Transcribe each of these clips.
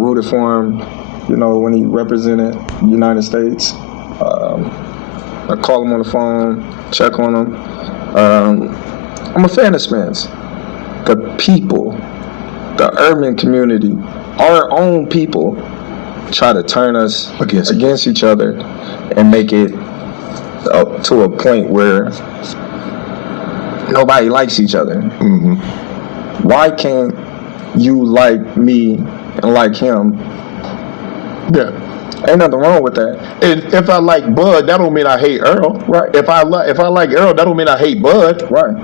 rooted for him, you know, when he represented the United States. I call him on the phone, check on him. I'm a fan of Spence. The people, the urban community, our own people try to turn us against each other and make it up to a point where nobody likes each other. Mm-hmm. Why can't you like me and like him? Yeah. Ain't nothing wrong with that. And if I like Bud, that don't mean I hate Earl. Right. If I like Earl, that don't mean I hate Bud. Right.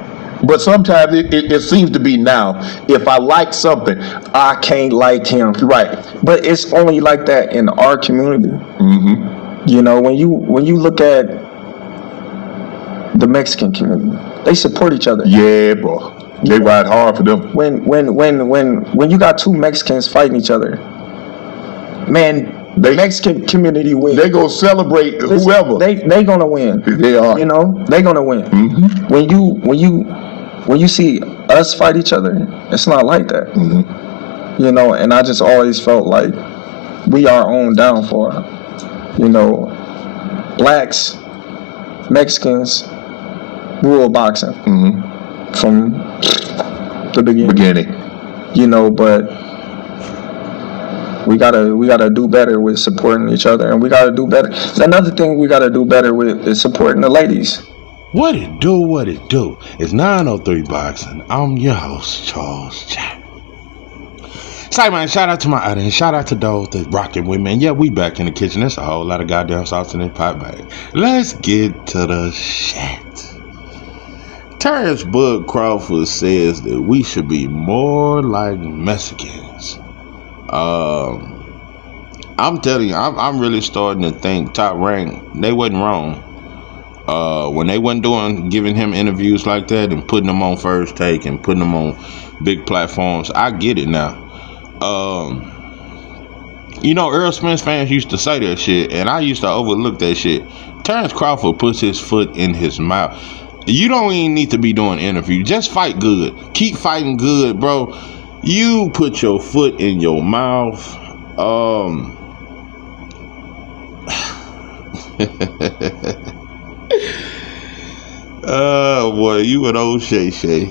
But sometimes it seems to be now, if I like something, I can't like him. Right. But it's only like that in our community. Mm-hmm. You know, when you look at the Mexican community, they support each other. Yeah, bro. They ride hard for them. When you got two Mexicans fighting each other, man, the Mexican community wins. They gonna celebrate whoever. They gonna win. They are. You know, they gonna win. Mm-hmm. When you see us fight each other, it's not like that. Mm-hmm. You know, and I just always felt like we our own downfall. You know, blacks, Mexicans rule boxing from the beginning. You know, but we gotta do better with supporting each other, and we gotta do better. Another thing we gotta do better with is supporting the ladies. What it do? It's 903 Boxing. I'm your host, Charles Jack. Sorry, man, shout out to my audience. Shout out to those that rocking with me. And yeah, we back in the kitchen. There's a whole lot of goddamn sauce in this pot bag. Let's get to the shit. Terrence Bud Crawford says that we should be more like Mexicans. I'm telling you, I'm really starting to think Top Rank, they wasn't wrong. When they wasn't giving him interviews like that and putting them on First Take and putting them on big platforms, I get it now. You know, Earl Spence fans used to say that shit, and I used to overlook that shit. Terrence Crawford puts his foot in his mouth. You don't even need to be doing interviews. Just fight good. Keep fighting good, bro. You put your foot in your mouth. Boy, you an old Shay Shay.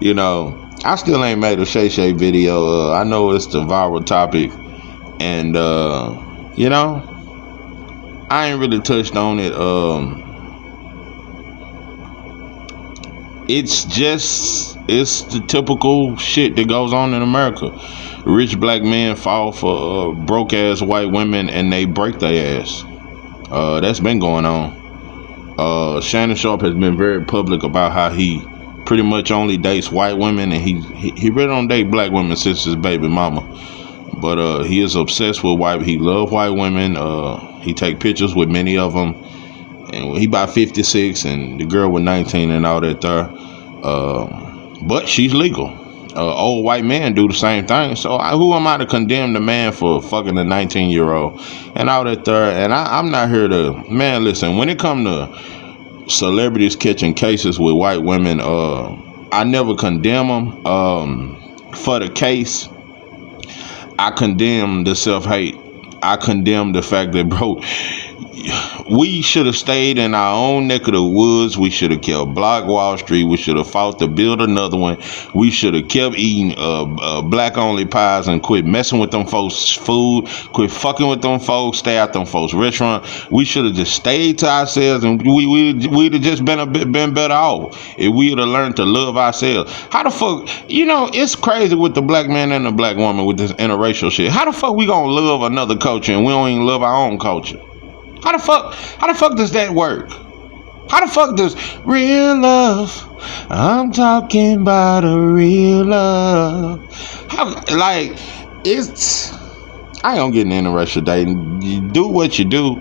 You know, I still ain't made a Shay Shay video. I know it's the viral topic, and you know, I ain't really touched on it. It's the typical shit that goes on in America. Rich black men fall for broke ass white women and they break their ass. That's been going on. Shannon Sharp has been very public about how he pretty much only dates white women, and he really don't date black women since his baby mama. But he is obsessed with white. He love white women. He take pictures with many of them. And he about 56, and the girl was 19 and all that there. But she's legal. Old white men do the same thing. So who am I to condemn the man for fucking a 19-year-old and all that there? And I'm not here to, man, listen, when it come to celebrities catching cases with white women, I never condemn them. For the case, I condemn the self-hate. I condemn the fact that, bro, we should have stayed in our own neck of the woods. We should have kept Block Wall Street. We should have fought to build another one. We should have kept eating black-only pies and quit messing with them folks' food. Quit fucking with them folks. Stay at them folks' restaurant. We should have just stayed to ourselves, and we'd have just been better off if we would have learned to love ourselves. How the fuck, you know, it's crazy with the black man and the black woman with this interracial shit. How the fuck we gonna love another culture and we don't even love our own culture? How the fuck does that work? How the fuck does real love? I'm talking about a real love. How, like, it's, I ain't gonna get in interracial dating. You do what you do.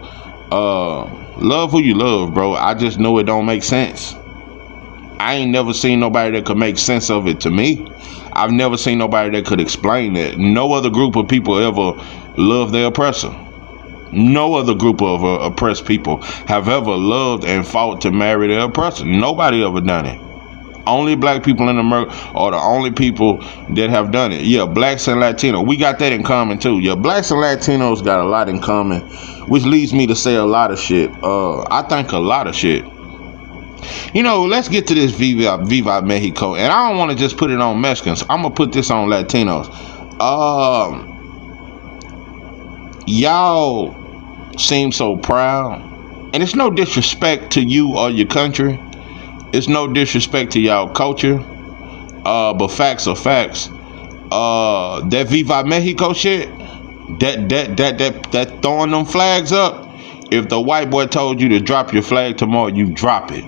Love who you love, bro. I just know it don't make sense. I ain't never seen nobody that could make sense of it to me. I've never seen nobody that could explain that. No other group of people ever love their oppressor. No other group of oppressed people have ever loved and fought to marry their oppressor. Nobody ever done it. Only black people in America are the only people that have done it. Yeah, blacks and Latinos, we got that in common too. Yeah, blacks and Latinos got a lot in common, which leads me to say a lot of shit. I think a lot of shit. Let's get to this Viva Mexico, and I don't want to just put it on Mexicans. I'm gonna put this on Latinos. Y'all seem so proud, and it's no disrespect to you or your country. It's no disrespect to y'all culture. But facts are facts. That Viva Mexico shit, that throwing them flags up. If the white boy told you to drop your flag tomorrow, you drop it.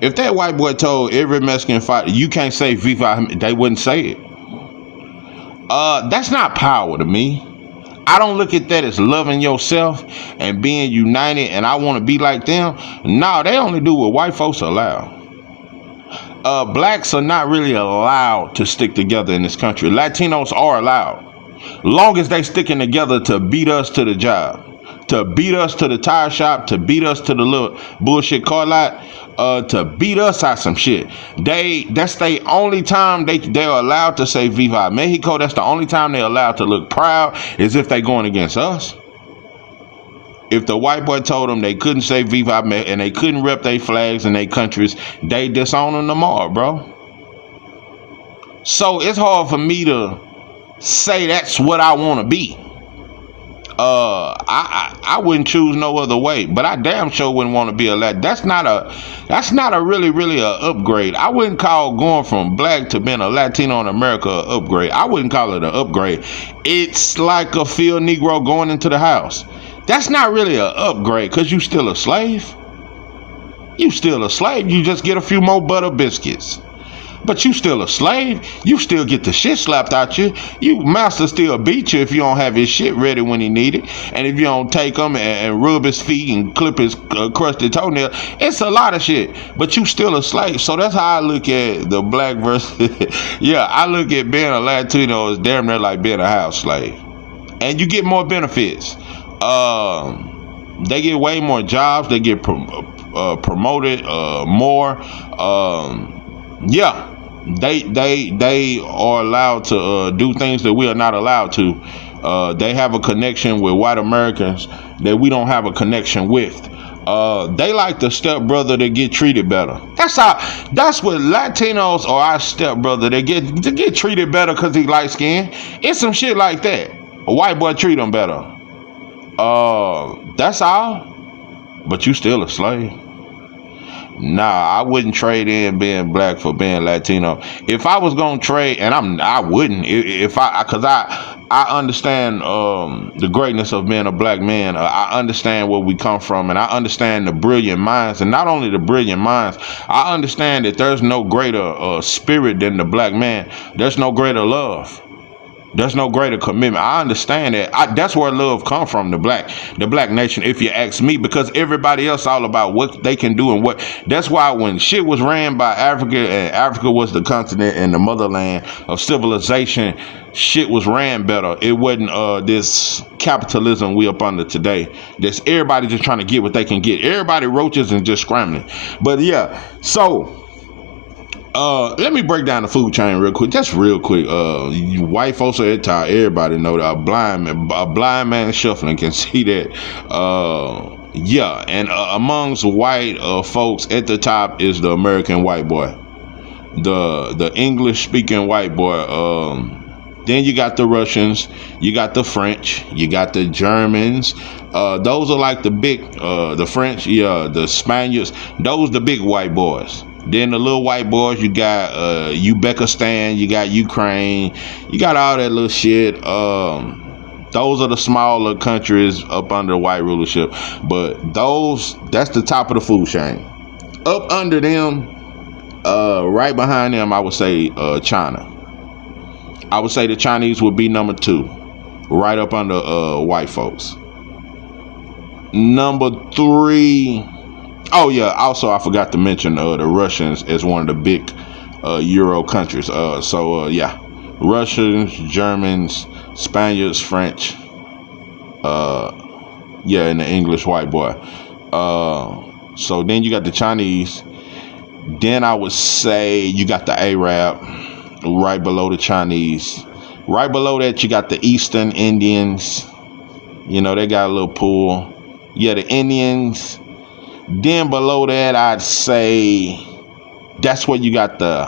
If that white boy told every Mexican fighter you can't say Viva, they wouldn't say it. That's not power to me. I don't look at that as loving yourself and being united and I want to be like them. No, they only do what white folks allow. Blacks are not really allowed to stick together in this country. Latinos are allowed. Long as they sticking together to beat us to the job, to beat us to the tire shop, to beat us to the little bullshit car lot, to beat us out some shit. That's the only time they're allowed to say Viva Mexico. That's the only time they're allowed to look proud, is if they going against us. If the white boy told them they couldn't say Viva and they couldn't rep their flags and their countries, they disown them tomorrow, bro. So it's hard for me to say that's what I want to be. I wouldn't choose no other way, but I damn sure wouldn't want to be a Latin. That's not a really a upgrade. I wouldn't call going from black to being a Latino in America an upgrade. I wouldn't call it an upgrade. It's like a field Negro going into the house. That's not really an upgrade, because you still a slave. You still a slave. You just get a few more butter biscuits. But you still a slave. You still get the shit slapped out you. You master still beat you if you don't have his shit ready when he need it. And if you don't take him and rub his feet and clip his crusted toenail. It's a lot of shit. But you still a slave. So that's how I look at the black versus... Yeah, I look at being a Latino as damn near like being a house slave. And you get more benefits. They get way more jobs. They get promoted more. Yeah, they are allowed to do things that we are not allowed to. They have a connection with white Americans that we don't have a connection with. They like the stepbrother that get treated better. That's what Latinos are. Our stepbrother they get treated better because he light skinned. It's some shit like that. A white boy treat them better. That's all. But you still a slave. Nah, I wouldn't trade in being black for being Latino. If I was gonna trade, and I wouldn't, because I understand the greatness of being a black man. I understand where we come from, and I understand the brilliant minds, and not only the brilliant minds, I understand that there's no greater spirit than the black man. There's no greater love. There's no greater commitment. I understand that. That's where love comes from, the black nation, if you ask me, because everybody else all about what they can do and what. That's why when shit was ran by Africa, and Africa was the continent and the motherland of civilization, shit was ran better. It wasn't this capitalism we up under today. This everybody just trying to get what they can get. Everybody roaches and just scrambling. But yeah, so let me break down the food chain real quick. Just real quick. You white folks are at top. Everybody know that a blind man shuffling can see that. Yeah, and amongst white folks at the top is the American white boy, the English speaking white boy. Then you got the Russians, you got the French, you got the Germans. Those are like the big, the French, yeah, the Spaniards. Those the big white boys. Then the little white boys, you got Uzbekistan, you got Ukraine, you got all that little shit. Those are the smaller countries up under white rulership. But that's the top of the food chain. Up under them, right behind them, I would say China. I would say the Chinese would be number 2, right up under white folks. Number 3. Oh yeah, also I forgot to mention the Russians as one of the big Euro countries. Yeah, Russians, Germans, Spaniards, French, yeah, and the English white boy. So then you got the Chinese, Then I would say you got the Arab right below the Chinese. Right below that, you got the Eastern Indians. You know, they got a little pool. Yeah, the Indians. Then below that, I'd say that's where you got the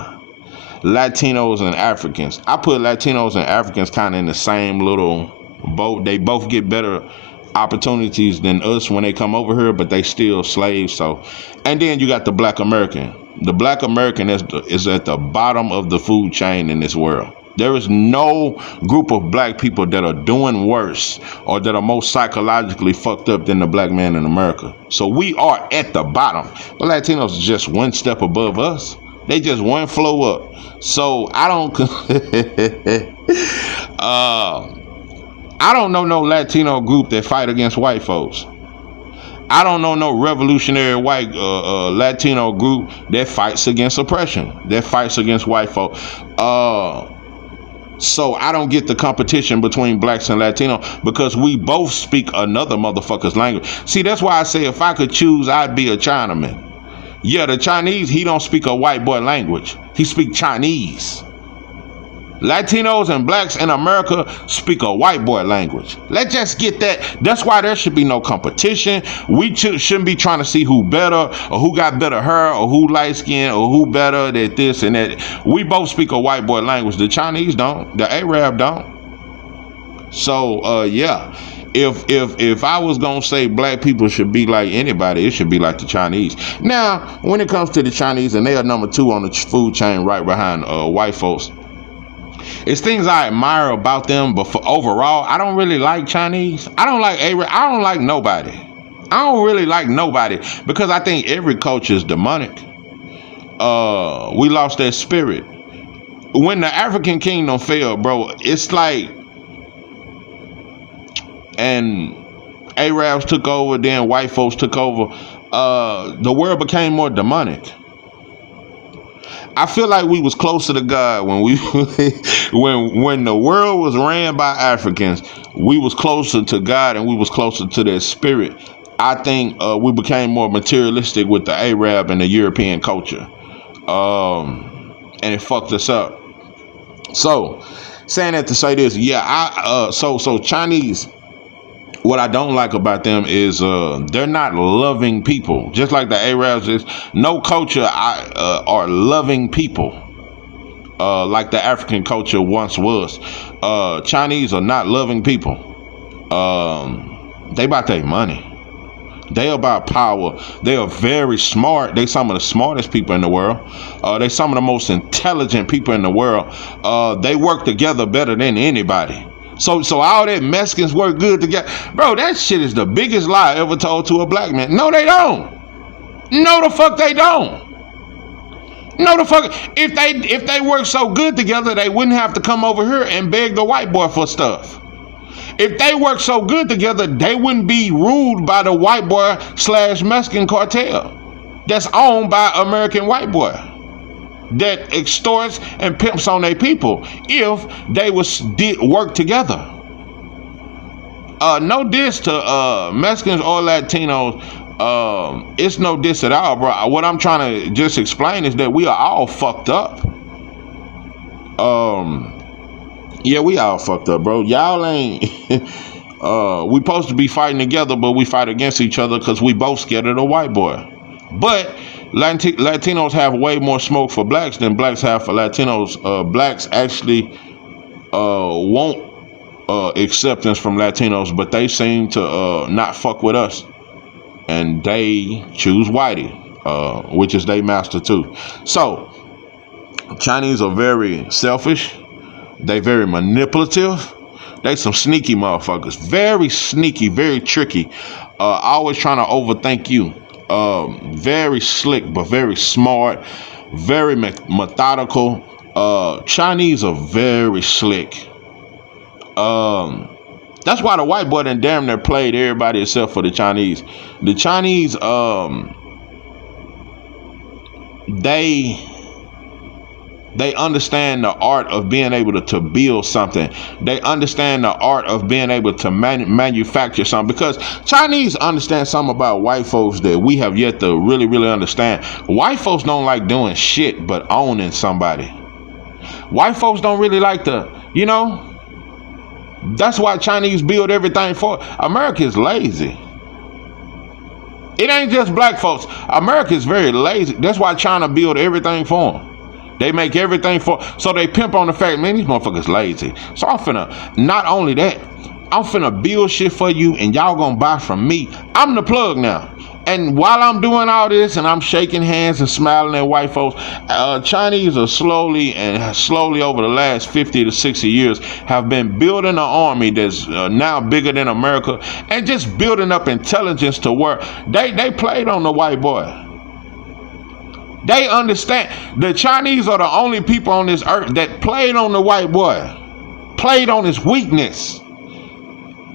Latinos and Africans. I put Latinos and Africans kind of in the same little boat. They both get better opportunities than us when they come over here, but they still slaves. So, and then you got the Black American. The Black American is at the bottom of the food chain in this world. There is no group of black people that are doing worse or that are most psychologically fucked up than the black man in America. So we are at the bottom. The Latinos are just one step above us. They just one flow up. So I don't I don't know no Latino group that fight against white folks. I don't know no revolutionary white Latino group that fights against oppression, that fights against white folk. So I don't get the competition between blacks and Latino because we both speak another motherfucker's language. See, that's why I say if I could choose, I'd be a Chinaman. Yeah, the Chinese, he don't speak a white boy language. He speak Chinese. Latinos and blacks in America speak a white boy language. Let's just get that. That's why there should be no competition. We shouldn't be trying to see who better or who got better hair or who light skin or who better at this and that. We both speak a white boy language. The Chinese don't. The Arab don't. So, yeah. If I was gonna say black people should be like anybody, it should be like the Chinese. Now, when it comes to the Chinese, and they are number 2 on the food chain right behind white folks, it's things I admire about them, but for overall, I don't really like Chinese. I don't like Arab. I don't like nobody. I don't really like nobody because I think every culture is demonic. We lost that spirit. When the African kingdom fell, bro, it's like, and Arabs took over, then white folks took over. The world became more demonic. I feel like we was closer to God when we when the world was ran by Africans. We was closer to God and we was closer to their spirit. I think we became more materialistic with the Arab and the European culture, and it fucked us up. So, saying that to say this, yeah, so Chinese. What I don't like about them is they're not loving people. Just like the Arabs is. No culture are loving people like the African culture once was. Chinese are not loving people. They about their money. They about power. They are very smart. They some of the smartest people in the world. They some of the most intelligent people in the world. They work together better than anybody. So all that Mexicans work good together. Bro, that shit is the biggest lie ever told to a black man. No, they don't. No, the fuck they don't. No, the fuck. If they work so good together, they wouldn't have to come over here and beg the white boy for stuff. If they work so good together, they wouldn't be ruled by the white boy / Mexican cartel that's owned by American white boy that extorts and pimps on their people if they did work together. No diss to Mexicans or Latinos. It's no diss at all, bro. What I'm trying to just explain is that we are all fucked up. Yeah, we all fucked up, bro. Y'all ain't we supposed to be fighting together, but we fight against each other because we both scared of the white boy. But Latinos have way more smoke for blacks than blacks have for Latinos. Blacks actually want acceptance from Latinos, but they seem to not fuck with us. And they choose whitey, which is their master too. So, Chinese are very selfish. They very manipulative. They some sneaky motherfuckers. Very sneaky, very tricky. Always trying to overthink you. Very slick, but very smart, very methodical. Chinese are very slick. That's why the white boy done damn near played everybody except for the Chinese. The Chinese, They understand the art of being able to build something. They understand the art of being able to manufacture something. Because Chinese understand something about white folks that we have yet to really, really understand. White folks don't like doing shit but owning somebody. White folks don't really like to, that's why Chinese build everything for. America is lazy. It ain't just black folks. America is very lazy. That's why China build everything for them. They make everything so they pimp on the fact, man, these motherfuckers lazy. So I'm finna, not only that, I'm finna build shit for you and y'all gonna buy from me. I'm the plug now. And while I'm doing all this and I'm shaking hands and smiling at white folks, Chinese are slowly over the last 50 to 60 years have been building an army that's now bigger than America and just building up intelligence to where they played on the white boy. They understand. The Chinese are the only people on this earth that played on the white boy, played on his weakness.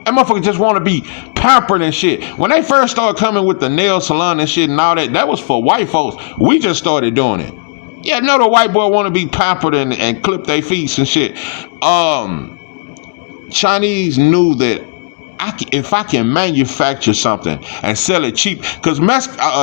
That motherfucker just want to be pampered and shit. When they first started coming with the nail salon and shit and all that, that was for white folks. We just started doing it. Yeah, no, the white boy want to be pampered and clip their feet and shit. Chinese knew that if I can manufacture something and sell it cheap, because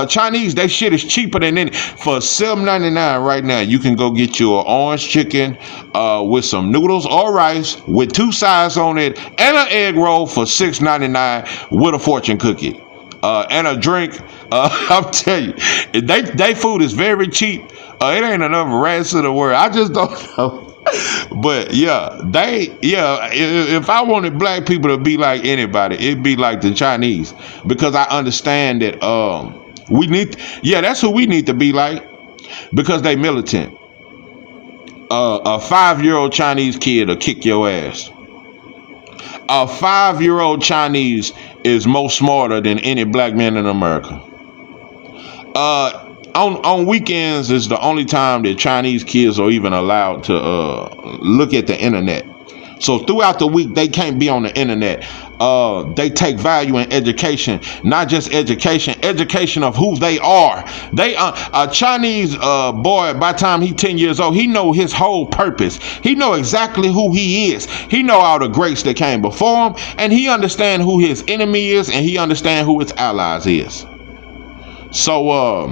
Chinese, that shit is cheaper than any. For $7.99 right now, you can go get you an orange chicken with some noodles or rice with 2 sides on it and an egg roll for $6.99 with a fortune cookie and a drink. I'm telling you, they food is very cheap. It ain't enough rats in the world. I just don't know. But if I wanted black people to be like anybody, it'd be like the Chinese, because I understand that that's who we need to be like, because they militant. A 5-year-old Chinese kid will kick your ass. A 5-year-old Chinese is more smarter than any black man in America. On weekends is the only time that Chinese kids are even allowed to look at the internet. So throughout the week, they can't be on the internet. They take value in education, not just education of who they are. A Chinese boy, by the time he's 10 years old, he know his whole purpose. He know exactly who he is. He know all the greats that came before him, and he understand who his enemy is, and he understand who his allies is. So, I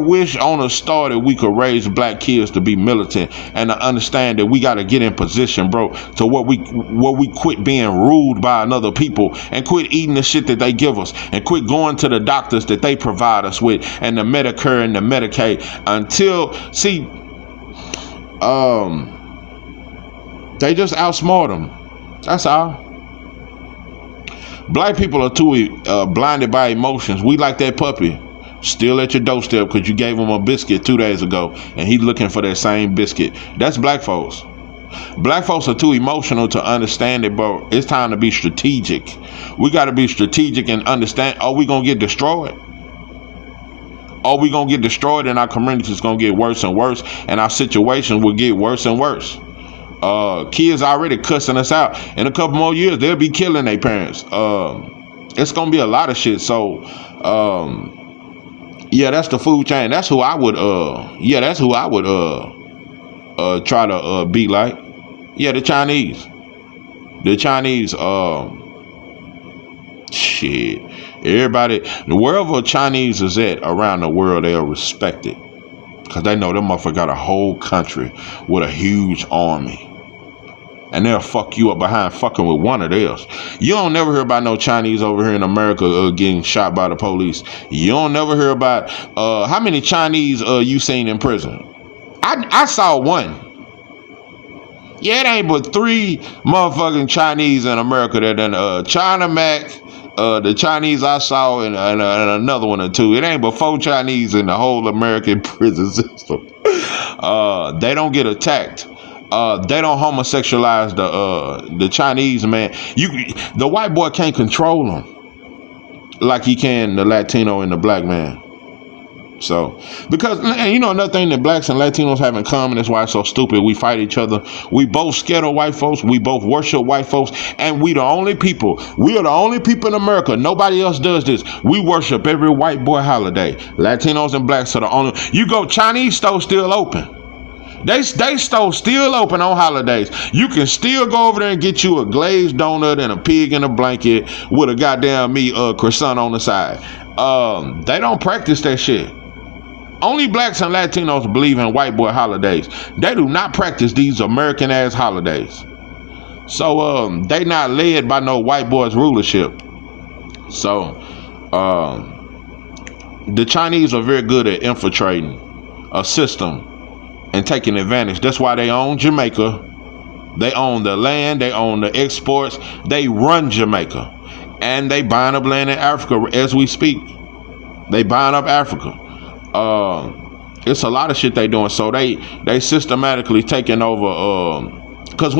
wish on a star that we could raise black kids to be militant and to understand that we got to get in position, bro, to where we quit being ruled by another people and quit eating the shit that they give us and quit going to the doctors that they provide us with and the Medicare and the Medicaid until, they just outsmart them. That's all. Black people are too blinded by emotions. We like that puppy still at your doorstep because you gave him a biscuit 2 days ago and he's looking for that same biscuit. That's black folks. Black folks are too emotional to understand it, but it's time to be strategic. We got to be strategic and understand, are we going to get destroyed? Are we going to get destroyed and our community is going to get worse and worse and our situation will get worse and worse? Kids already cussing us out. In a couple more years, they'll be killing their parents. It's gonna be a lot of shit. So, that's the food chain. That's who I would. Try to be like. Yeah, the Chinese. Shit. Everybody, wherever Chinese is at around the world, they'll respect it, cause they know them motherfuckers got a whole country with a huge army. And they'll fuck you up behind fucking with one of theirs. You don't never hear about no Chinese over here in America getting shot by the police. You don't never hear about how many Chinese you seen in prison. I saw one. Yeah, it ain't but 3 motherfucking Chinese in America that done China Mac, the Chinese I saw, and another one or 2. It ain't but 4 Chinese in the whole American prison system. They don't get attacked. They don't homosexualize the Chinese man. The white boy can't control them like he can the Latino and the black man. So, because, and you know, another thing that blacks and Latinos have in common is why it's so stupid. We fight each other. We both scared of white folks. We both worship white folks. And we are the only people in America. Nobody else does this. We worship every white boy holiday. Latinos and blacks are the only. You go, Chinese store still open. They store still open on holidays. You can still go over there and get you a glazed donut and a pig in a blanket with a goddamn meat croissant on the side. They don't practice that shit. Only blacks and Latinos believe in white boy holidays. They do not practice these American ass holidays. So they not led by no white boys rulership. So the Chinese are very good at infiltrating a system and taking advantage. That's why they own Jamaica. They own the land. They own the exports. They run Jamaica. And they buying up land in Africa as we speak. They buying up Africa. It's a lot of shit they doing. So they systematically taking over. Because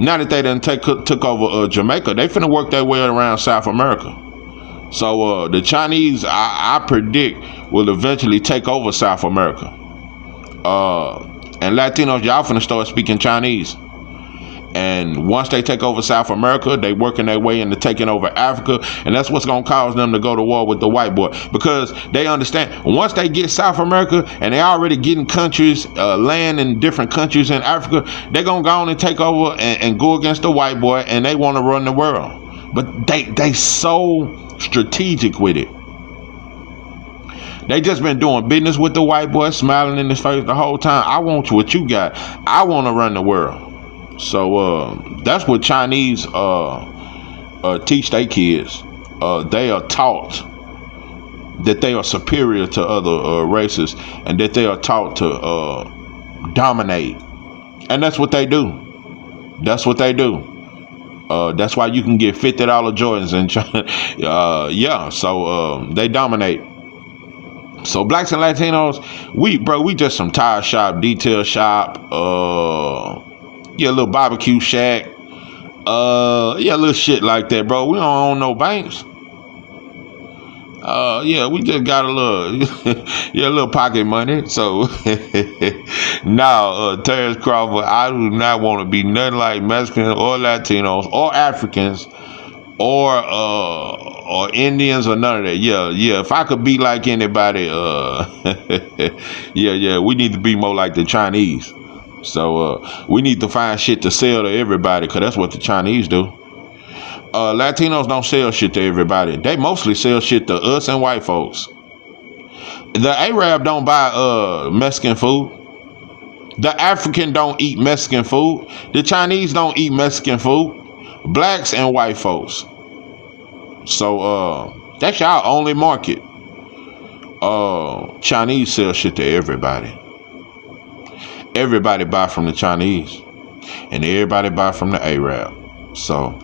now that they done took over Jamaica, they finna work their way around South America. So the Chinese, I predict, will eventually take over South America. And Latinos, y'all finna start speaking Chinese. And once they take over South America, they working their way into taking over Africa. And that's what's going to cause them to go to war with the white boy. Because they understand, once they get South America and they already getting countries, land in different countries in Africa, they're going to go on and take over and go against the white boy, and they want to run the world. But they so strategic with it. They just been doing business with the white boy, smiling in his face the whole time. I want what you got. I want to run the world. So that's what Chinese teach their kids. They are taught that they are superior to other races, and that they are taught to dominate. And that's what they do. That's what they do. That's why you can get $50 Jordans in China. Yeah, so they dominate. So blacks and Latinos, we just some tire shop, detail shop, a little barbecue shack, little shit like that, bro. We don't own no banks. We just got a little, a little pocket money. So now, Terrence Crawford, I do not want to be nothing like Mexicans or Latinos or Africans or Indians or none of that. Yeah. If I could be like anybody, we need to be more like the Chinese. So we need to find shit to sell to everybody, because that's what the Chinese do. Latinos don't sell shit to everybody. They mostly sell shit to us and white folks. The Arab don't buy Mexican food. The African don't eat Mexican food. The Chinese don't eat Mexican food. Blacks and white folks. So that's y'all only market. Chinese sell shit to everybody. Everybody buy from the Chinese, and everybody buy from the Arab. So,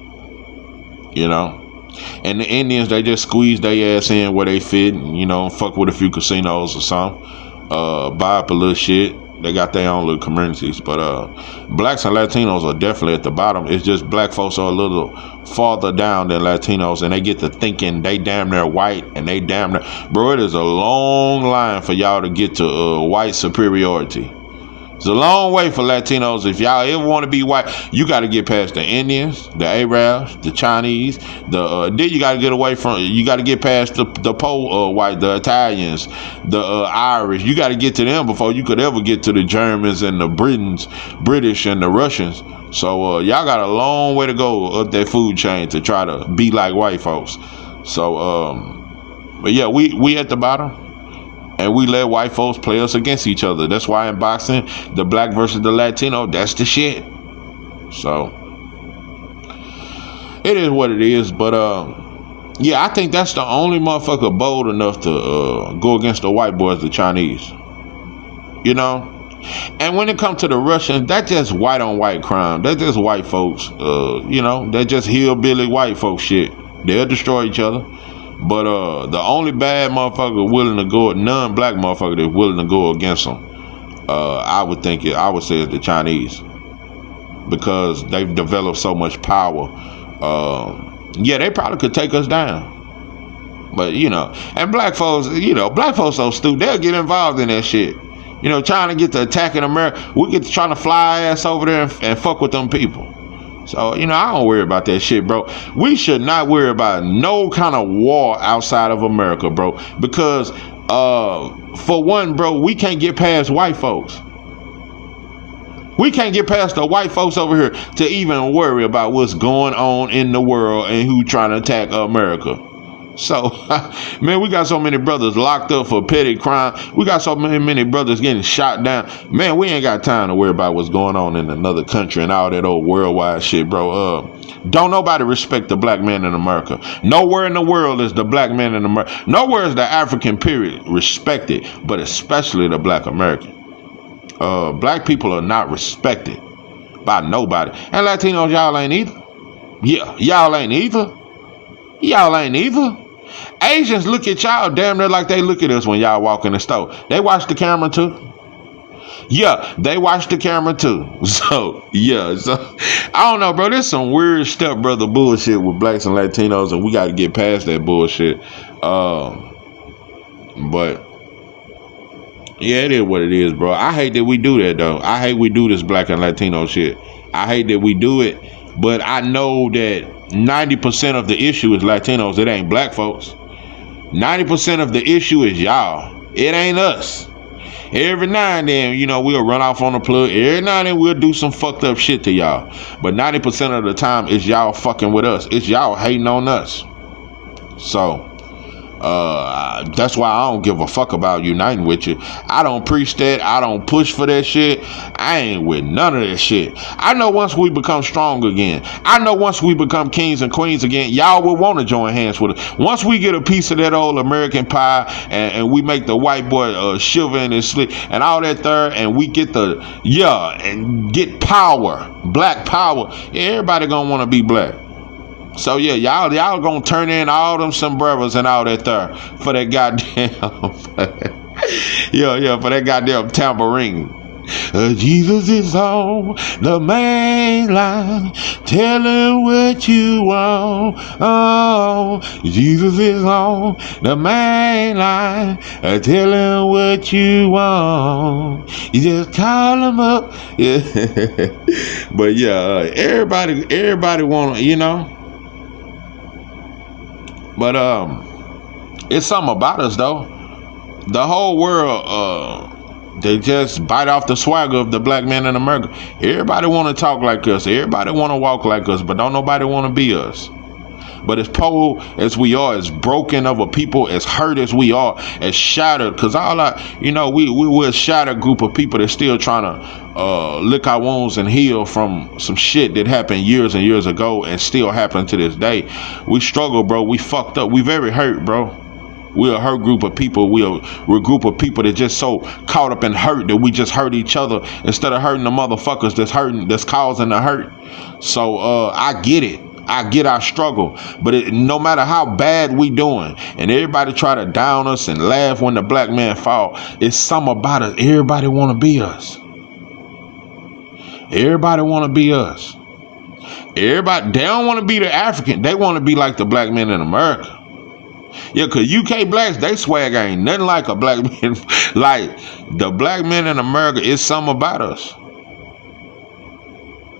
and the Indians, they just squeeze their ass in where they fit, and, fuck with a few casinos or something, buy up a little shit. They got their own little communities. But blacks and Latinos are definitely at the bottom. It's just black folks are a little farther down than Latinos, and they get to thinking they damn near white, and they damn near, bro, it is a long line for y'all to get to white superiority. It's a long way for Latinos. If y'all ever want to be white, you got to get past the Indians, the Arabs, the Chinese. Then you got to get away from. You got to get past the white, the Italians, the Irish. You got to get to them before you could ever get to the Germans and the British and the Russians. So y'all got a long way to go up that food chain to try to be like white folks. So, but yeah, we at the bottom. And we let white folks play us against each other. That's why in boxing, the black versus the Latino, that's the shit. So, it is what it is. But, I think that's the only motherfucker bold enough to go against the white boys, the Chinese. And when it comes to the Russians, that's just white on white crime. That's just white folks. That's just hillbilly white folks shit. They'll destroy each other. But the only bad motherfucker willing to go, non-black motherfucker that's willing to go against them, I would say it's the Chinese, because they've developed so much power. They probably could take us down. But, and black folks so stupid, they'll get involved in that shit. Trying to get to attacking America. We get to trying to fly our ass over there and fuck with them people. So, I don't worry about that shit, bro. We should not worry about no kind of war outside of America, bro. Because, for one, bro, we can't get past white folks. We can't get past the white folks over here to even worry about what's going on in the world and who trying to attack America. So, man, we got so many brothers locked up for petty crime. We got so many brothers getting shot down. Man, we ain't got time to worry about what's going on in another country and all that old worldwide shit, bro. Don't nobody respect the black man in America. Nowhere in the world is the black man in America. Nowhere is the African period respected, but especially the black American. Black people are not respected by nobody. And Latinos, y'all ain't either. Yeah, y'all ain't either. Y'all ain't either. Asians look at y'all damn near like they look at us when y'all walk in the store. They watch the camera too. Yeah, they watch the camera too. So, yeah. So, I don't know, bro. There's some weird stepbrother bullshit with blacks and Latinos, and we got to get past that bullshit. But, yeah, it is what it is, bro. I hate that we do that, though. I hate we do this black and Latino shit. I hate that we do it, but I know that 90% of the issue is Latinos. It ain't black folks. 90% of the issue is y'all. It ain't us. Every now and then, we'll run off on the plug. Every now and then we'll do some fucked up shit to y'all. But 90% of the time, it's y'all fucking with us. It's y'all hating on us. So, that's why I don't give a fuck about uniting with you. I don't preach that. I don't push for that shit. I ain't with none of that shit. I know once we become strong again, I know once we become kings and queens again, y'all will want to join hands with us. Once we get a piece of that old American pie and we make the white boy shiver in his sleep and all that there, and we get and get power, black power, everybody gonna want to be black. So yeah, y'all gonna turn in all them sombreros and all that there for that goddamn for that goddamn tambourine. Jesus is on the main line, tell him what you want. Oh, Jesus is on the main line, tell him what you want. You just call him up. Yeah. But yeah, everybody wanna, But it's something about us though. The whole world, they just bite off the swagger of the black man in America. Everybody want to talk like us. Everybody want to walk like us, but don't nobody want to be us. But as poor as we are, as broken of a people, as hurt as we are, as shattered, because we're a shattered group of people that's still trying to lick our wounds and heal from some shit that happened years and years ago and still happen to this day. We struggle, bro. We fucked up. We very hurt, bro. We're a hurt group of people. We're a group of people that just so caught up in hurt that we just hurt each other instead of hurting the motherfuckers that's causing the hurt. So I get it. I get our struggle, but no matter how bad we doing, and everybody try to down us and laugh when the black man fall, it's something about us. Everybody want to be us. Everybody want to be us. Everybody, they don't want to be the African. They want to be like the black men in America. Yeah, because UK blacks, they swag ain't nothing like a black man. Like, the black men in America, it's something about us.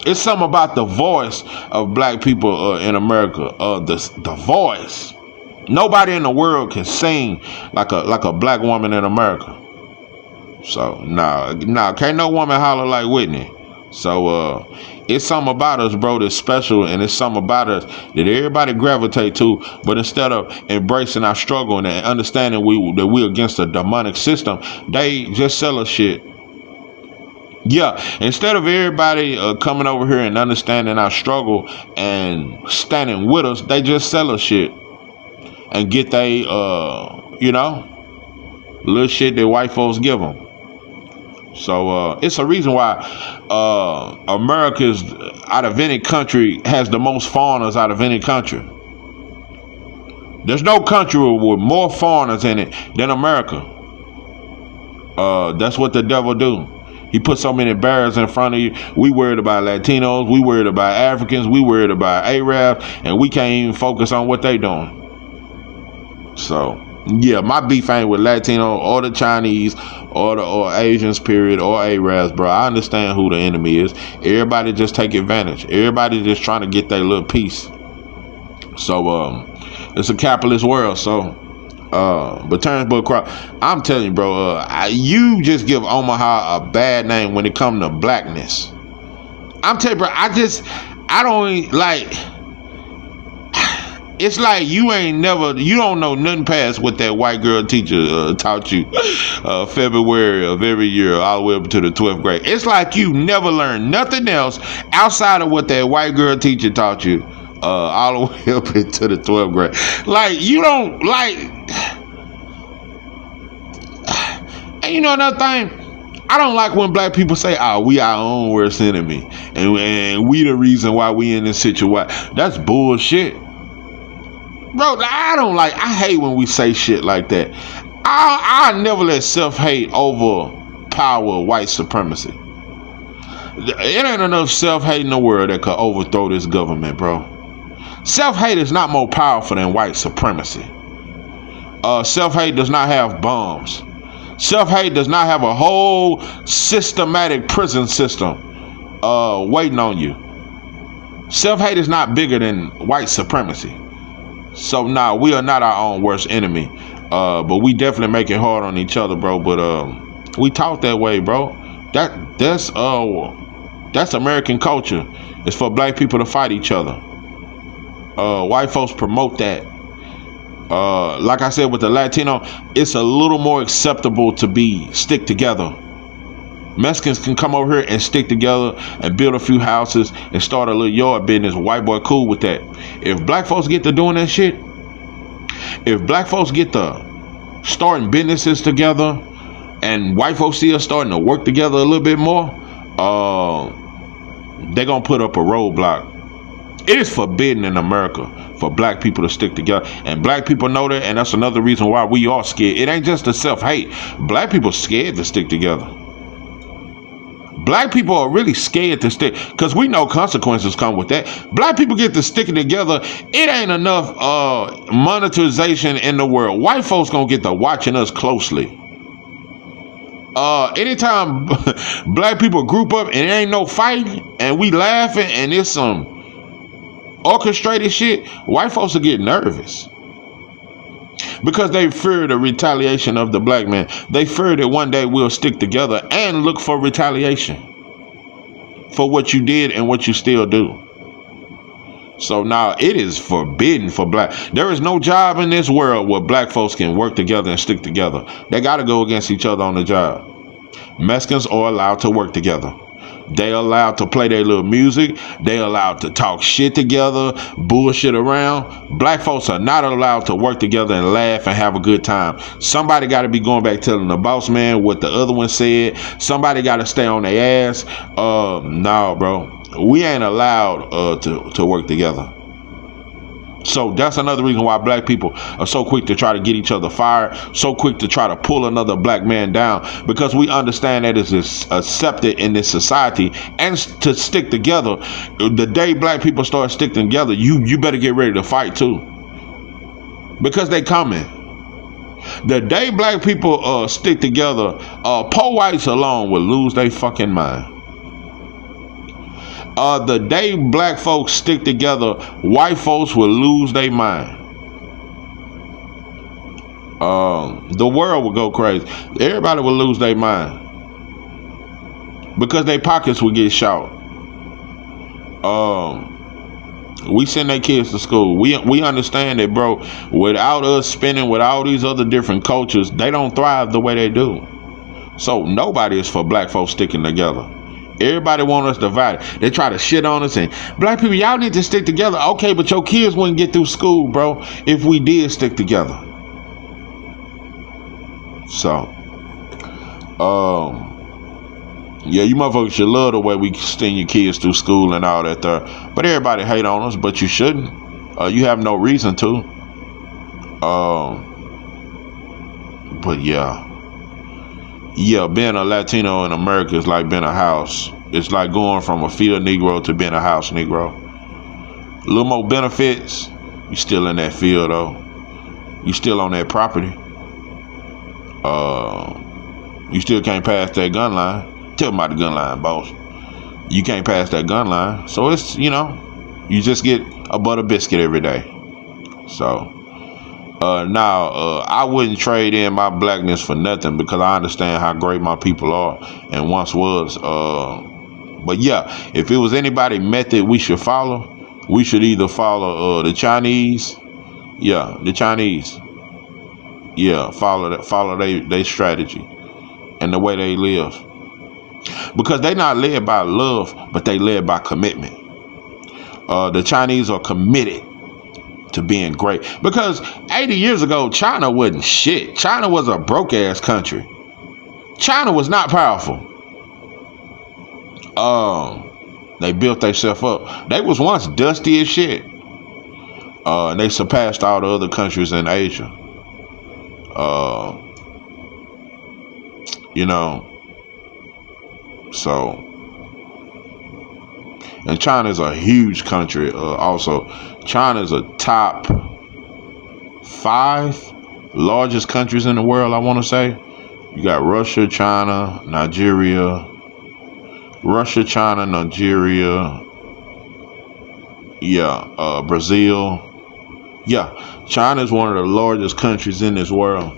It's something about the voice of black people in America. The voice. Nobody in the world can sing like a black woman in America. So, nah, can't no woman holler like Whitney. So, it's something about us, bro, that's special, and it's something about us that everybody gravitate to. But instead of embracing our struggle and understanding that we're against a demonic system, they just sell us shit. Yeah, instead of everybody coming over here and understanding our struggle and standing with us, they just sell us shit and get they, little shit that white folks give them. So it's a reason why America's, out of any country, has the most foreigners out of any country. There's no country with more foreigners in it than America. That's what the devil do. He put so many barriers in front of you. We worried about Latinos, we worried about Africans, we worried about Arabs, and we can't even focus on what they doing. So yeah, my beef ain't with Latino or the Chinese or Asians, period, or Arabs, bro. I understand who the enemy is. Everybody just take advantage. Everybody just trying to get their little piece. So it's a capitalist world. So but Turnbull Crop, I'm telling you, bro, you just give Omaha a bad name when it comes to blackness. I'm telling you, bro, I don't like. It's like you don't know nothing past what that white girl teacher taught you February of every year all the way up to the 12th grade. It's like you never learned nothing else outside of what that white girl teacher taught you all the way up into the 12th grade. Like, you don't, like, and you know another thing? I don't like when black people say, "Oh, we our own worst enemy, and we the reason why we in this situation." That's bullshit. Bro, I hate when we say shit like that. I never let self-hate overpower white supremacy. It ain't enough self-hate in the world that could overthrow this government, bro. Self-hate is not more powerful than white supremacy. Self-hate does not have bombs. Self-hate does not have a whole systematic prison system waiting on you. Self-hate is not bigger than white supremacy. So nah, we are not our own worst enemy. But we definitely make it hard on each other, bro. But we taught that way, bro. That's American culture. It's for black people to fight each other. White folks promote that. Like I said with the Latino, it's a little more acceptable to stick together. Mexicans can come over here and stick together and build a few houses and start a little yard business. White boy cool with that. If black folks get to doing that shit, if black folks get to starting businesses together and white folks still starting to work together a little bit more, they're gonna put up a roadblock. It is forbidden in America for black people to stick together, and black people know that, and that's another reason why we are scared. It ain't just the self-hate. Black people scared to stick together. Black people are really scared to stick because we know consequences come with that. Black people get to sticking together. It ain't enough monetization in the world. White folks gonna get to watching us closely. Anytime black people group up and it ain't no fighting and we laughing and it's some orchestrated shit, white folks will get nervous. Because they fear the retaliation of the black man. They fear that one day we'll stick together and look for retaliation for what you did and what you still do. So now it is forbidden for black. There is no job in this world where black folks can work together and stick together. They got to go against each other on the job. Mexicans are allowed to work together. They allowed to play their little music. They allowed to talk shit together, bullshit around. Black folks are not allowed to work together and laugh and have a good time. Somebody got to be going back telling the boss man what the other one said. Somebody got to stay on their ass. No, bro. We ain't allowed to work together. So that's another reason why black people are so quick to try to get each other fired, so quick to try to pull another black man down, because we understand that it's accepted in this society and to stick together. The day black people start sticking together, you better get ready to fight too, because they coming. The day black people stick together, poor whites alone will lose their fucking mind. The day black folks stick together, white folks will lose their mind. The world will go crazy. Everybody will lose their mind because their pockets will get short. We send their kids to school. We understand that, bro. Without us spending with all these other different cultures, they don't thrive the way they do. So nobody is for black folks sticking together. Everybody want us divided. They try to shit on us and black people, y'all need to stick together. Okay, but your kids wouldn't get through school, bro, if we did stick together. So, yeah, you motherfuckers should love the way we send your kids through school and all that there. But everybody hate on us, but you shouldn't. You have no reason to. But yeah. Yeah, being a Latino in America is like being a house. It's like going from a field Negro to being a house Negro. A little more benefits, you still in that field though. You still on that property. You still can't pass that gun line. Tell them about the gun line, boss. You can't pass that gun line. So it's, you just get a butter biscuit every day. So, now, I wouldn't trade in my blackness for nothing because I understand how great my people are and once was. But yeah, if it was anybody method we should follow, we should either follow the Chinese. Yeah, the Chinese. Yeah, follow they strategy and the way they live. Because they not led by love, but they led by commitment. The Chinese are committed to being great. Because 80 years ago, China wasn't shit. China was a broke ass country. China was not powerful. They built themselves up. They was once dusty as shit. And they surpassed all the other countries in Asia. So, and China's a huge country. Also, China's a top 5 largest countries in the world, I want to say. You got Russia, China, Nigeria. Brazil. Yeah, China is one of the largest countries in this world.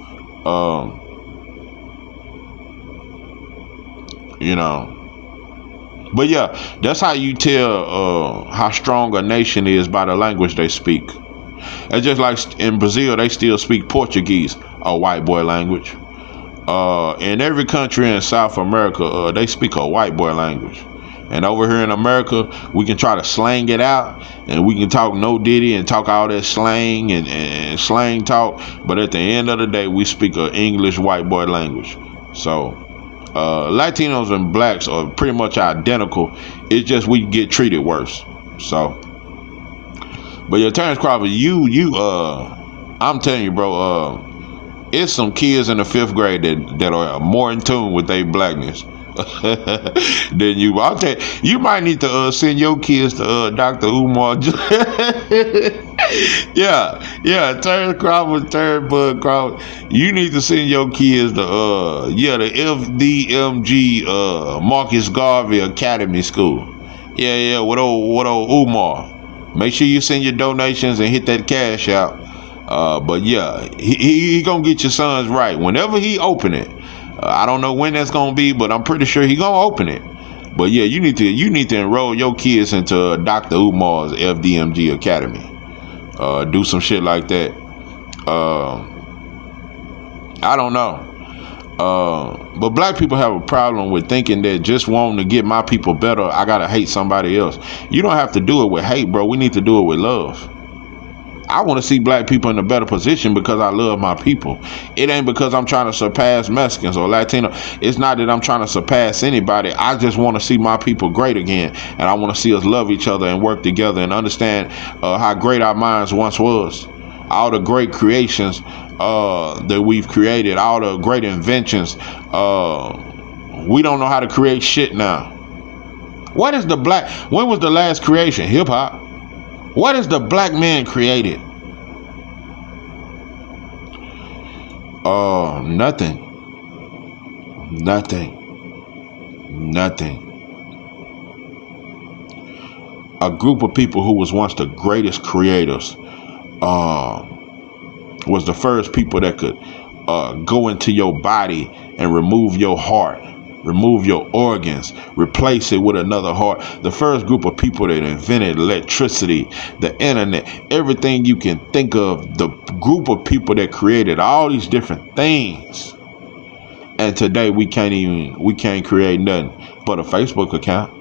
But yeah, that's how you tell how strong a nation is by the language they speak. It's just like in Brazil, they still speak Portuguese, a white boy language. In every country in South America, they speak a white boy language. And over here in America, we can try to slang it out, and we can talk no diddy and talk all that slang and slang talk. But at the end of the day, we speak an English white boy language. So Latinos and blacks are pretty much identical. It's just we get treated worse. So, but yeah, Terrence Crawford, I'm telling you, bro, it's some kids in the 5th grade that are more in tune with their blackness than you. I'll tell you, you might need to send your kids to Dr. Umar. yeah, Terrence Crawford, Terrence Bud Crawford. You need to send your kids to the FDMG Marcus Garvey Academy School. Yeah, with old Umar. Make sure you send your donations and hit that cash out. But yeah, he gonna get your sons right whenever he open it. I don't know when that's gonna be, but I'm pretty sure he gonna open it. But yeah, you need to enroll your kids into Dr. Umar's FDMG Academy. Do some shit like that. I don't know. But black people have a problem with thinking that just wanting to get my people better, I gotta hate somebody else. You don't have to do it with hate, bro. We need to do it with love. I want to see black people in a better position because I love my people. It ain't because I'm trying to surpass Mexicans or Latino. It's not that I'm trying to surpass anybody. I just want to see my people great again. And I want to see us love each other and work together and understand how great our minds once was. All the great creations that we've created, all the great inventions. We don't know how to create shit now. When was the last creation? Hip hop. What is the black man created? Nothing. A group of people who was once the greatest creators was the first people that could go into your body and remove your heart, remove your organs, replace it with another heart. The first group of people that invented electricity, the internet, everything you can think of, the group of people that created all these different things. And today we can't create nothing but a Facebook account.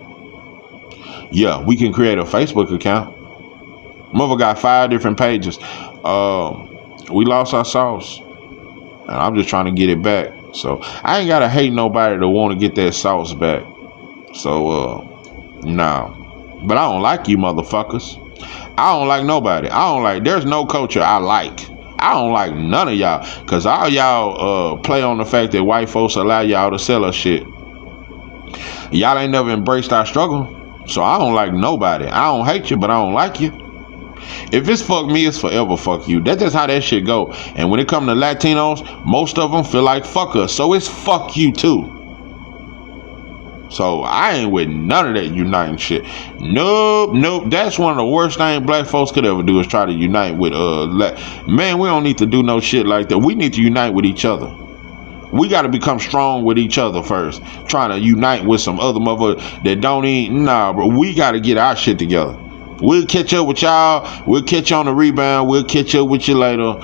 Yeah, we can create a Facebook account. Mother got 5 different pages. We lost our sauce. And I'm just trying to get it back. So I ain't gotta hate nobody to want to get that sauce back. So nah. But I don't like you motherfuckers. I don't like nobody. There's no culture I like. I don't like none of y'all. Cause all y'all play on the fact that white folks allow y'all to sell us shit. Y'all ain't never embraced our struggle. So I don't like nobody. I don't hate you, but I don't like you. If it's fuck me, it's forever fuck you. That's just how that shit go. And when it come to Latinos, most of them feel like fuck us. So it's fuck you too. So I ain't with none of that uniting shit. Nope. That's one of the worst things black folks could ever do is try to unite with man, we don't need to do no shit like that. We need to unite with each other. We got to become strong with each other first. Trying to unite with some other motherfucker that don't eat. Nah, bro. We got to get our shit together. We'll catch up with y'all. We'll catch you on the rebound. We'll catch up with you later.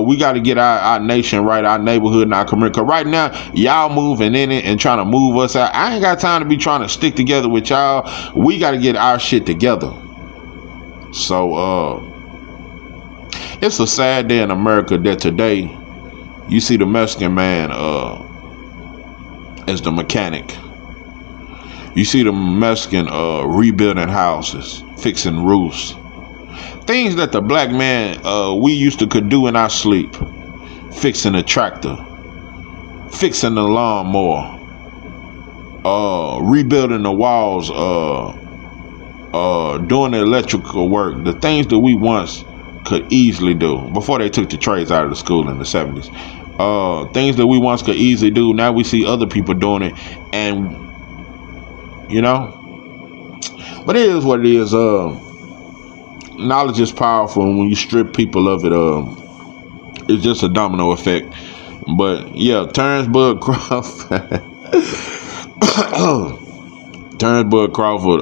We got to get our nation right, our neighborhood, and our community. Because right now, y'all moving in it and trying to move us out. I ain't got time to be trying to stick together with y'all. We got to get our shit together. So, it's a sad day in America that today, you see the Mexican man as the mechanic. You see the Mexican rebuilding houses, fixing roofs. Things that the black man we used to could do in our sleep. Fixing a tractor. Fixing the lawnmower. Rebuilding the walls. Doing the electrical work. The things that we once could easily do before they took the trades out of the school in the 70s. Things that we once could easily do, now we see other people doing it, and you know, but it is what it is. Knowledge is powerful, and when you strip people of it, it's just a domino effect. But yeah, Terrence Bud Crawford,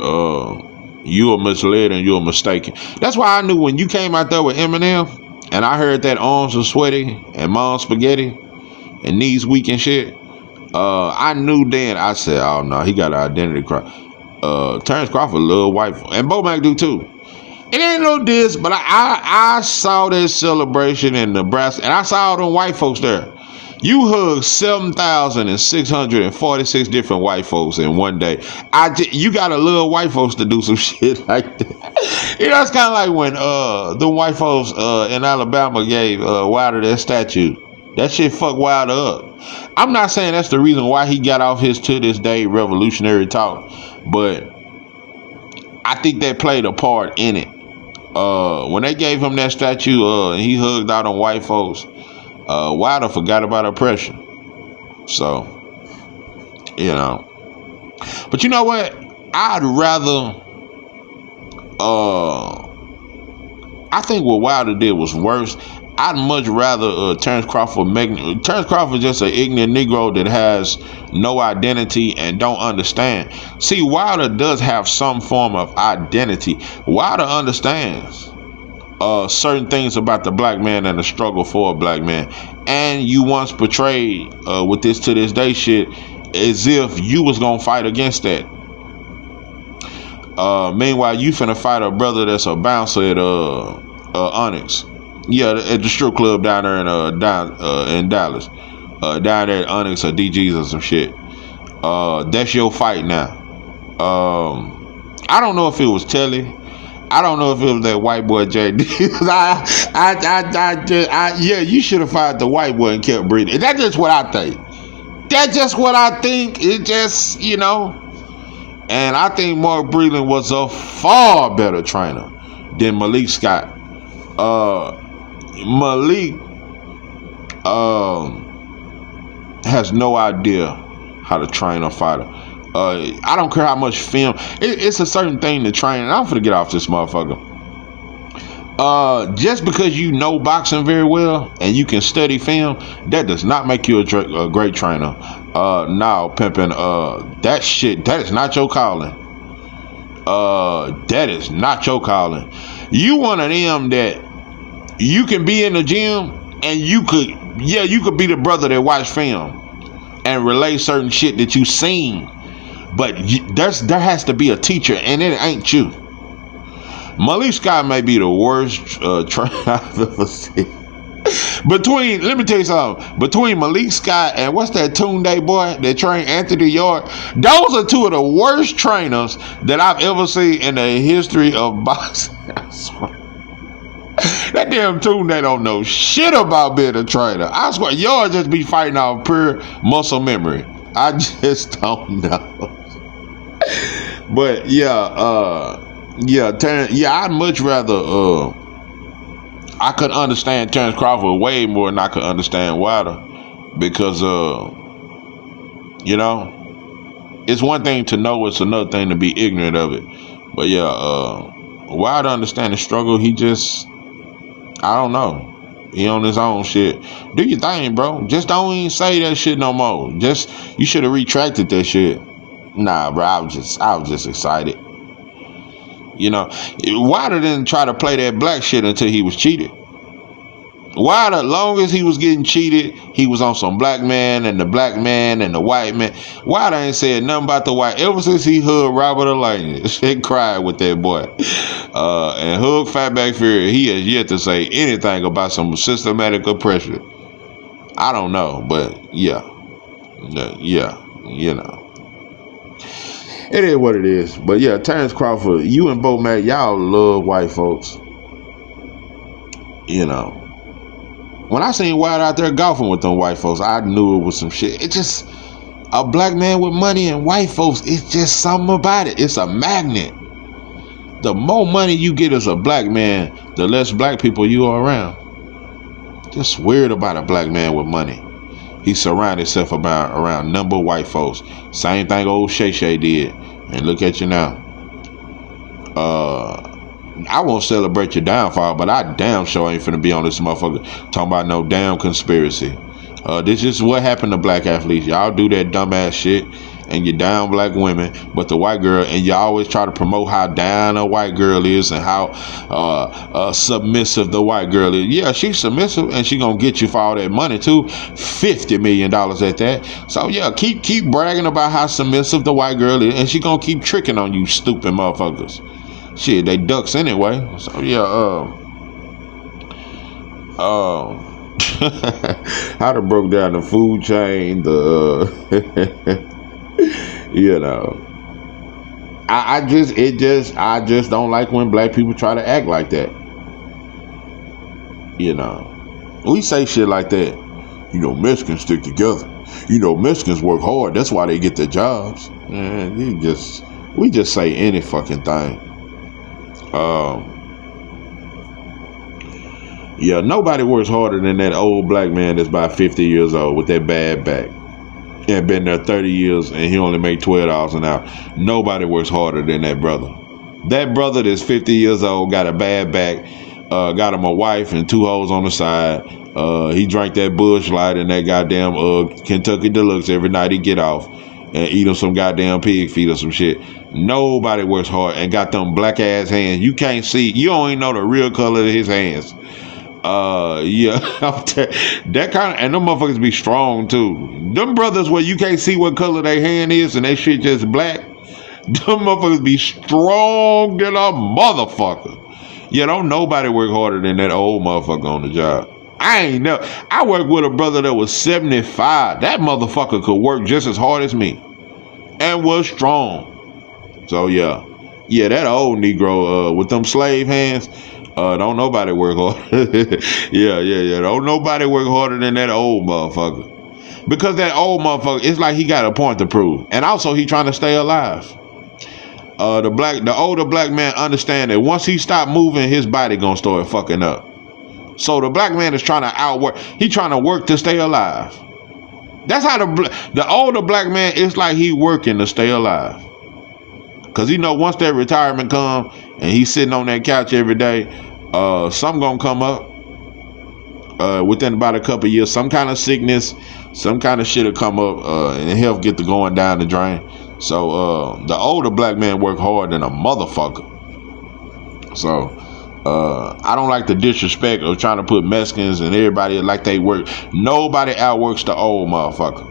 you are misled and you are mistaken. That's why I knew when you came out there with Eminem, and I heard that arms are sweaty and mom's spaghetti and knees weak and shit. I knew then. I said, "Oh no, he got an identity crisis." Terrence Crawford, little white, and Bo Mac do too. It ain't no diss, but I saw that celebration in Nebraska, and I saw all them white folks there. You hugged 7,646 different white folks in one day. You got a little white folks to do some shit like that. You know, it's kind of like when the white folks in Alabama gave Wilder that statue. That shit fucked Wilder up. I'm not saying that's the reason why he got off his to this day revolutionary talk, but I think that played a part in it. When they gave him that statue and he hugged out on white folks, Wilder forgot about oppression. So, you know. But you know what? I'd rather I think what Wilder did was worse. I'd much rather Terrence Crawford Terrence Crawford is just an ignorant Negro that has no identity and don't understand. See, Wilder does have some form of identity. Wilder understands certain things about the black man and the struggle for a black man. And you once portrayed with this to this day shit as if you was gonna fight against that. Meanwhile, you finna fight a brother that's a bouncer at Onyx. Yeah, at the strip club down there in Dallas. Down there at Onyx or DG's or some shit. That's your fight now. I don't know if it was Telly. I don't know if it was that white boy JD. Yeah, you should have fired the white boy and kept breathing. That's just what I think. That's just what I think. It just, you know. And I think Mark Breland was a far better trainer than Malik Scott. Malik has no idea how to train a fighter. I don't care how much film. It's a certain thing to train, and I'm finna get off this motherfucker. Just because you know boxing very well and you can study film, that does not make you a great trainer. Now, pimping, that is not your calling. That is not your calling. You one of them that you can be in the gym and you could be the brother that watch film and relay certain shit that you seen, but there has to be a teacher, and it ain't you. Malik Scott may be the worst trainer I've ever seen. Let me tell you something. Between Malik Scott and what's that Tunde boy that trained Anthony Yard, those are two of the worst trainers that I've ever seen in the history of boxing. I swear. That damn Tunde don't know shit about being a trainer. I swear, Yard just be fighting off pure muscle memory. I just don't know. But yeah, Yeah, I'd much rather. I could understand Terrence Crawford way more than I could understand Wilder, because you know, it's one thing to know, it's another thing to be ignorant of it. But yeah, Wilder understand the struggle. He just, I don't know. He on his own shit. Do your thing, bro. Just don't even say that shit no more. Just, you should have retracted that shit. Nah, bro. I was just excited. You know, Wilder didn't try to play that black shit until he was cheated. Wilder, long as he was getting cheated, he was on some black man and the white man. Wilder ain't said nothing about the white ever since he hugged Robert Alanya. Shit, cried with that boy. And hugged Fatback Fury. He has yet to say anything about some systematic oppression. I don't know, but yeah, you know. It is what it is. But yeah, Terrence Crawford, you and Bo Mac, y'all love white folks. You know. When I seen Wilder out there golfing with them white folks, I knew it was some shit. It just, a black man with money and white folks, it's just something about it. It's a magnet. The more money you get as a black man, the less black people you are around. Just weird about a black man with money. He surrounded himself around number of white folks. Same thing old Shay Shay did. And look at you now. I won't celebrate your downfall, but I damn sure ain't finna be on this motherfucker talking about no damn conspiracy. This is what happened to black athletes. Y'all do that dumbass shit and you down black women, but the white girl, and you always try to promote how down a white girl is and how submissive the white girl is. Yeah, she's submissive and she gonna get you for all that money too, $50 million at that. So yeah, keep bragging about how submissive the white girl is, and she gonna keep tricking on you stupid motherfuckers. Shit, they ducks anyway. So yeah, how to broke down the food chain, you know. I just don't like when black people try to act like that. You know. We say shit like that. You know, Mexicans stick together. You know, Mexicans work hard. That's why they get their jobs. Man, we just say any fucking thing. Yeah, nobody works harder than that old black man that's about 50 years old with that bad back and been there 30 years and he only make $12 an hour. Nobody works harder than that brother. That brother that's 50 years old, got a bad back, got him a wife and 2 hoes on the side. He drank that Busch Light and that goddamn Kentucky Deluxe every night he get off and eat him some goddamn pig feet or some shit. Nobody works hard and got them black ass hands. You can't see. You don't even know the real color of his hands. Yeah, that kind of, and them motherfuckers be strong too. Them brothers where you can't see what color their hand is and they shit just black. Them motherfuckers be strong than a motherfucker. Yeah, don't nobody work harder than that old motherfucker on the job. I worked with a brother that was 75. That motherfucker could work just as hard as me and was strong. So yeah, that old Negro with them slave hands, don't nobody work hard. yeah. Don't nobody work harder than that old motherfucker. Because that old motherfucker, it's like he got a point to prove. And also he trying to stay alive. The older black man understand that once he stop moving, his body gonna start fucking up. So the black man is trying to outwork. He trying to work to stay alive. That's how the older black man, it's like he working to stay alive. Cause he know once that retirement come and he's sitting on that couch every day, something gonna come up within about a couple of years. Some kind of sickness, some kind of shit'll come up, and health get to going down the drain. So the older black man work hard than a motherfucker. So I don't like the disrespect of trying to put Mexicans and everybody like they work. Nobody outworks the old motherfucker.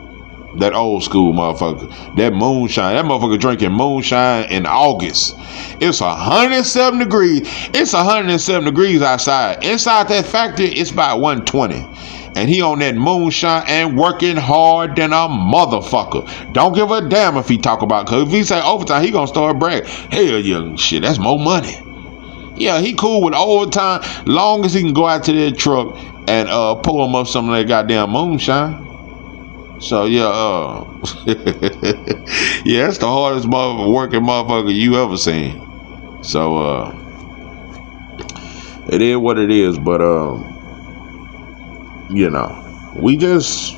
That old school motherfucker. That moonshine. That motherfucker drinking moonshine in August. It's 107 degrees. It's 107 degrees outside. Inside that factory, it's about 120. And he on that moonshine and working hard than a motherfucker. Don't give a damn if he talk about, cause if he say overtime, he gonna start bragging. Hell yeah, shit, that's more money. Yeah, he cool with overtime, long as he can go out to that truck and pull him up some of that goddamn moonshine. So yeah, yeah, that's the hardest working motherfucker you ever seen. So it is what it is. But you know, we just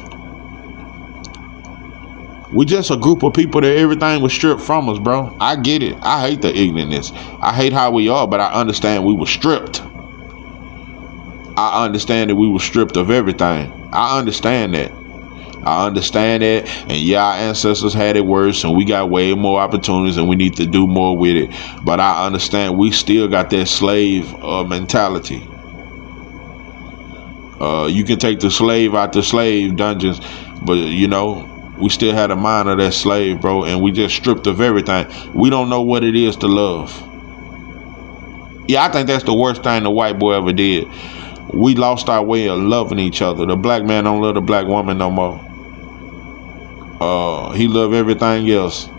a group of people that everything was stripped from us, bro. I get it. I hate the ignorance. I hate how we are, but I understand we were stripped. I understand that we were stripped of everything. I understand that. And yeah, our ancestors had it worse, and we got way more opportunities, and we need to do more with it. But I understand we still got that slave mentality. You can take the slave out the slave dungeons, but you know, we still had a mind of that slave, bro, and we just stripped of everything. We don't know what it is to love. Yeah, I think that's the worst thing the white boy ever did. We lost our way of loving each other. The black man don't love the black woman no more. He love everything else.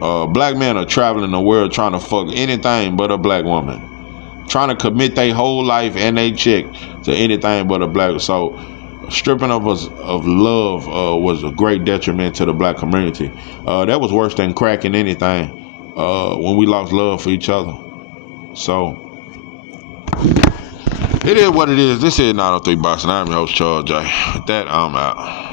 Black men are traveling the world trying to fuck anything but a black woman. Trying to commit their whole life and they chick to anything but a black. So stripping of us of love was a great detriment to the black community. That was worse than cracking anything when we lost love for each other. So it is what it is. This is 903 Boston. I'm your host, Charles J. With that, I'm out.